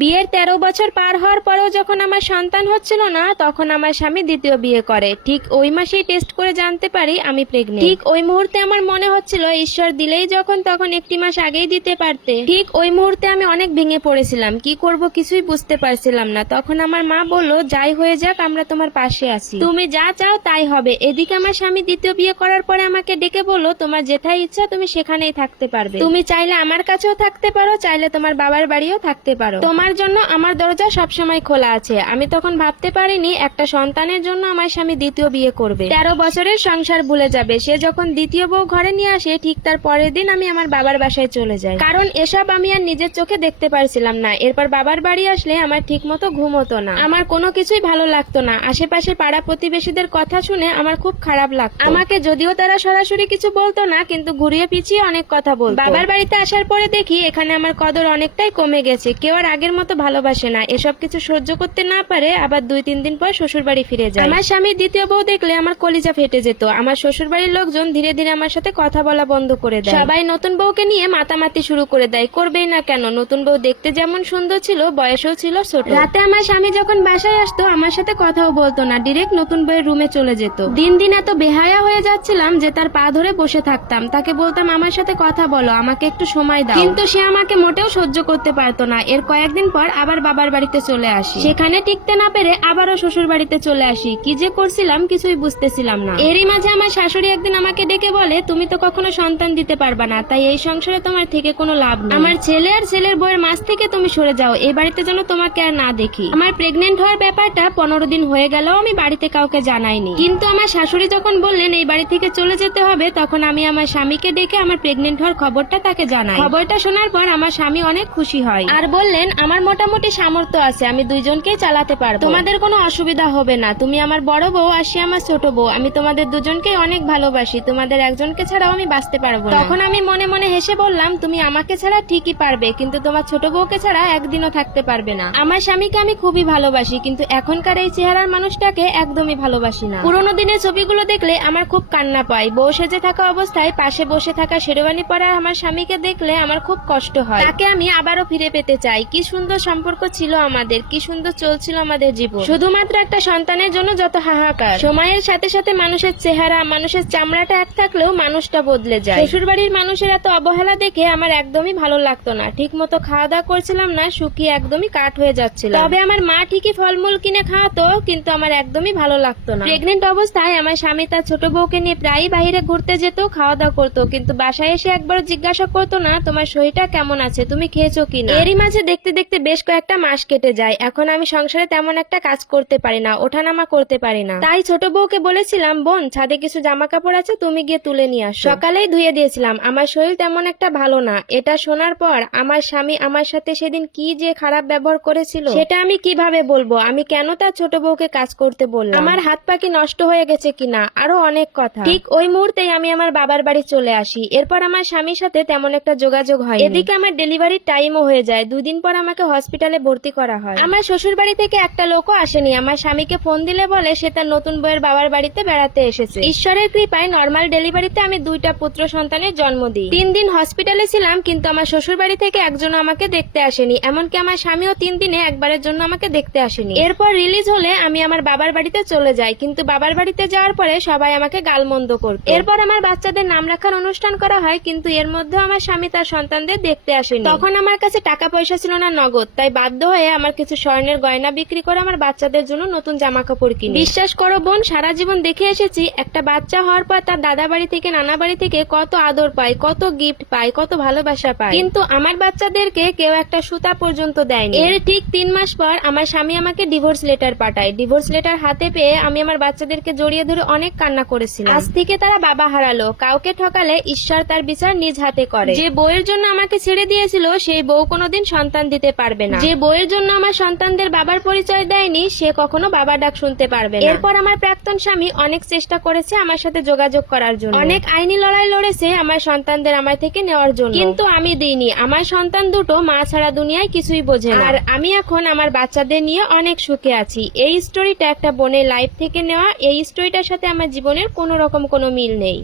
বিয়ের 13 বছর পার হওয়ার পরেও যখন আমার সন্তান হচ্ছিল না, তখন আমার স্বামী দ্বিতীয় বিয়ে করে। ঠিক ওই মাসেই টেস্ট করে জানতে পারি আমি প্রেগনেন্ট। ঠিক ওই মুহূর্তে আমার মনে হচ্ছিল ঈশ্বর দিলেই যখন তখন একটি মাস আগেই দিতে পারতে। ঠিক ওই মুহূর্তে আমি অনেক ভেঙে পড়েছিলাম, কি করব কিছুই বুঝতে পারছিলাম না। তখন আমার মা বলল, যাই হয়ে যাক আমরা তোমার পাশে আছি, তুমি যা চাও তাই হবে। এদিকে আমার স্বামী দ্বিতীয় বিয়ে করার পরে আমাকে ডেকে বলল, তোমার যেথায় ইচ্ছা তুমি সেখানেই থাকতে পারবে, তুমি চাইলে আমার কাছেও থাকতে পারো, চাইলে তোমার বাবার বাড়িও থাকতে পারো, তোমার জন্য আমার দরজা সবসময় খোলা আছে। আমি তখন ভাবতে পারিনি একটা সন্তানের জন্য আমার স্বামী দ্বিতীয় বিয়ে করবে, 13 বছরের সংসার ভুলে যাবে। সে যখন দ্বিতীয় বউ ঘরে নিয়ে আসে, ঠিক তার পরের দিন আমি আমার বাবার বাসায় চলে যাই, কারণ এসব আমি আর নিজের চোখে দেখতে পারছিলাম না। এরপর বাবার বাড়ি আসলে আমার ঠিক মতো ঘুম হতো না, আমার কোনো কিছুই ভালো লাগতো না। আশেপাশে পাড়া প্রতিবেশীদের কথা শুনে আমার খুব খারাপ লাগতো। আমাকে যদিও তারা সরাসরি কিছু বলতো না, কিন্তু ঘুরিয়ে পিছিয়ে অনেক কথা বলতো। বাবার বাড়িতে আসার পরে দেখি এখানে আমার কদর অনেকটাই কমে গেছে, কেউ আর আগের মতো ভালোবাসে না। এসব কিছু সহ্য করতে না পারে আবার 2-3 দিন পর শ্বশুর বাড়ি ফিরে যায়। আমার স্বামী দ্বিতীয় বউ দেখলে আমার কলিজা ফেটে যেত। আমার শ্বশুর বাড়ির লোকজন ধীরে ধীরে আমার সাথে কথা বলা বন্ধ করে দেয়। সবাই নতুন বউকে নিয়ে মাতামাতি শুরু করে দেয়, করবেই না কেন। নতুন বউ দেখতে যেমন সুন্দর ছিল, বয়সও ছিল ছোট। রাতে আমার স্বামী যখন বাসায় আসতো, আমার সাথে কথাও বলতো না, ডিরেক্ট নতুন বউয়ের রুমে চলে যেত। দিন দিন এত বেহায়া হয়ে যাচ্ছিলাম যে তার পা ধরে বসে থাকতাম, তাকে বলতাম আমার সাথে কথা বলো, আমাকে একটু সময় দাও, কিন্তু সে আমাকে মোটেও সহ্য করতে পারতো না। এর কয়েকদিন পর আবার বাবার বাড়িতে চলে আসি, সেখানে টিকতে না পেরে আবারও শ্বশুর বাড়িতে চলে আসি। কি যে করছিলাম কিছুই বুঝতেছিলাম না। এরই মাঝে আমার শাশুড়ি একদিন আমাকে ডেকে বলে, তুমি তো কখনো সন্তান দিতে পারবা না, তাই এই সংসারে তোমার থেকে কোনো লাভ নেই। আমার ছেলে আর ছেলের বউয়ের মাঝ থেকে তুমি সরে যাও, এই বাড়িতে যেন তোমাকে আর না দেখি। আমার প্রেগনেন্ট হওয়ার ব্যাপারটা 15 দিন হয়ে গেল আমি বাড়িতে কাউকে জানাইনি, কিন্তু আমার শাশুড়ি যখন বললেন এই বাড়ি থেকে চলে যেতে হবে, তখন আমি আমার স্বামীকে ডেকে আমার প্রেগনেন্ট হওয়ার খবরটা তাকে জানাই। খবরটা শোনার পর আমার স্বামী অনেক খুশি হয় আর বললেন, আমার মোটামুটি সামর্থ্য আছে, আমি দুইজনকেই চালাতে পারবো, তোমাদের কোনো অসুবিধা হবে না। তুমি আমার বড় বউ আর সে আমার ছোট বউ, আমি তোমাদের দুজনকে অনেক ভালোবাসি, তোমাদের একজনকে ছাড়াও আমি বাঁচতে পারবো না। তখন আমি মনে মনে হেসে বললাম, তুমি আমাকে ছাড়া ঠিকই পারবে, কিন্তু তোমার ছোট বউকে ছাড়া একদিনও থাকতে পারবে না। আমার স্বামীকে আমি খুবই ভালোবাসি, কিন্তু এখনকার এই চেহারার মানুষটাকে একদমই ভালোবাসি না। পুরোনো দিনের ছবিগুলো দেখলে আমার খুব কান্না পায়। বউ সেজে থাকা অবস্থায় পাশে বসে থাকা শেরওয়ানি পরা আমার স্বামীকে দেখলে আমার খুব কষ্ট হয়। তাকে আমি আবারও ফিরে পেতে চাই। কি সুন্দর সম্পর্ক ছিল আমাদের, কি সুন্দর চলছিল আমাদের জীবন। শুধুমাত্র একটা সন্তানের জন্য যত হাহাকার। সময়ের সাথে সাথে মানুষের চেহারা, মানুষের চামড়াটা এক থাকলেও মানুষটা বদলে যায়। শ্বশুর বাড়ির মানুষের এত অবহেলা দেখে আমার একদমই ভালো লাগতো না। ঠিক মতো খাওয়া দাওয়া করছিলাম না, শুকিয়ে একদমই কাঠ হয়ে যাচ্ছিল। তবে আমার মা ঠিকই ফলমূল কিনে খাওয়াতো, কিন্তু আমার একদমই ভালো লাগতো না। প্রেগনেন্ট অবস্থায় আমার স্বামী তার ছোট বউকে নিয়ে প্রায়ই বাইরে ঘুরতে যেত, খাওয়া দাওয়া করতো, কিন্তু বাসায় এসে একবার জিজ্ঞাসা করতো না তোমার শরীরটা কেমন আছে, তুমি খেয়েছো কিনা। এরই মাঝে দেখতে দেখতে বেশ কয়েকটা মাস কেটে যায়। এখন আমি সংসারে তেমন একটা কাজ করতে পারি না, ওঠানামা করতে পারি না। তাই ছোট বউকে বলেছিলাম, বোন ছাদে কিছু জামা কাপড় আছে, তুমি গিয়ে তুলে নিয়ে আসো। সকালেই ধুয়ে দিয়েছিলাম। আমার শরীর তেমন একটা ভালো না। এটা শোনার পর আমার স্বামী আমার সাথে সেদিন কি যে খারাপ ব্যবহার করেছিল সেটা আমি কিভাবে বলবো। আমি কেন তার ছোট বউকে কাজ করতে বললাম, আমার হাত পা কি নষ্ট হয়ে গেছে কিনা, আরো অনেক কথা। ঠিক ওই মুহূর্তেই আমি আমার বাবার বাড়ি চলে আসি। এরপর আমার স্বামীর সাথে তেমন একটা যোগাযোগ হয়। এদিকে আমার ডেলিভারির টাইমও হয়ে যায়। 2 দিন পর আমাকে হসপিটালে ভর্তি করা হয়। আমার শ্বশুর বাড়ি থেকে একটা লোকও আসেনি। আমার স্বামীকে ফোন দিলে বলে সে তার নতুন বউয়ের বাবার বাড়িতে বেড়াতে এসেছে। ঈশ্বরের কৃপায় নর্মাল ডেলিভারিতে আমি 2টা পুত্র সন্তানের জন্ম দিই। 3 দিন হসপিটালে ছিলাম, কিন্তু আমার শ্বশুর বাড়ি থেকে একজনও আমাকে দেখতে আসেনি। এমনকি আমার স্বামীও 3 দিনে একবারের জন্য আমাকে দেখতে আসেনি। এরপর রিলিজ হলে আমি আমার বাবার বাড়িতে চলে যাই, কিন্তু বাবার বাড়িতে যাওয়ার পরে সবাই আমাকে গালমন্দ করত। এরপর আমার বাচ্চাদের নাম রাখার অনুষ্ঠান করা হয়, কিন্তু এর মধ্যে আমার স্বামী তার সন্তানদের দেখতে আসেনি। তখন আমার কাছে টাকা পয়সা ছিল না নগদ, তাই বাধ্য হয়ে আমার কিছু স্বর্ণের গয়না বিক্রি করে আমার বাচ্চাদের জন্য নতুন জামা কাপড় কিনি। বিশ্বাস করো বোন, সারা জীবন দেখে এসেছি একটা বাচ্চা হওয়ার পর তার দাদা বাড়ি থেকে নানা বাড়ি থেকে কত আদর পায়, কত গিফট পায়, কত ভালোবাসা পায়, কিন্তু আমার বাচ্চাদেরকে কেউ একটা সুতা পর্যন্ত দেয়নি। এর ঠিক 3 মাস পর আমার স্বামী আমাকে ডিভোর্স লেটার পাঠায়। ডিভোর্স লেটার হাতে পেয়ে আমি আমার বাচ্চাদেরকে জড়িয়ে ধরে অনেক কান্না করেছিলাম। আজ থেকে তারা বাবা হারালো। কাউকে ঠকালে ঈশ্বর তার বিচার নিজ হাতে করে। যে বউয়ের জন্য আমাকে ছেড়ে দিয়েছিল সেই বউ কোনোদিন সন্তান দিতে পারবে না। যে বউয়ের জন্য আমার সন্তানদের বাবার পরিচয় দেয়নি সে কখনো বাবা ডাক শুনতে পারবে না। এরপর আমার প্রাক্তন স্বামী অনেক চেষ্টা করেছে আমার সাথে যোগাযোগ করার জন্য, অনেক আইনি লড়াই লড়েছে আমার সন্তানদের আমার থেকে নেওয়ার জন্য, কিন্তু আমি দিইনি। আমার সন্তান দুটো মা ছাড়া দুনিয়ায় কিছুই বোঝে না, আর আমি এখন আমার বাচ্চাদের নিয়ে অনেক সুখে আছি। এই স্টোরিটা একটা বোনের লাইফ থেকে নেওয়া। এই স্টোরিটার সাথে আমার জীবনের কোনো রকম কোনো মিল নেই।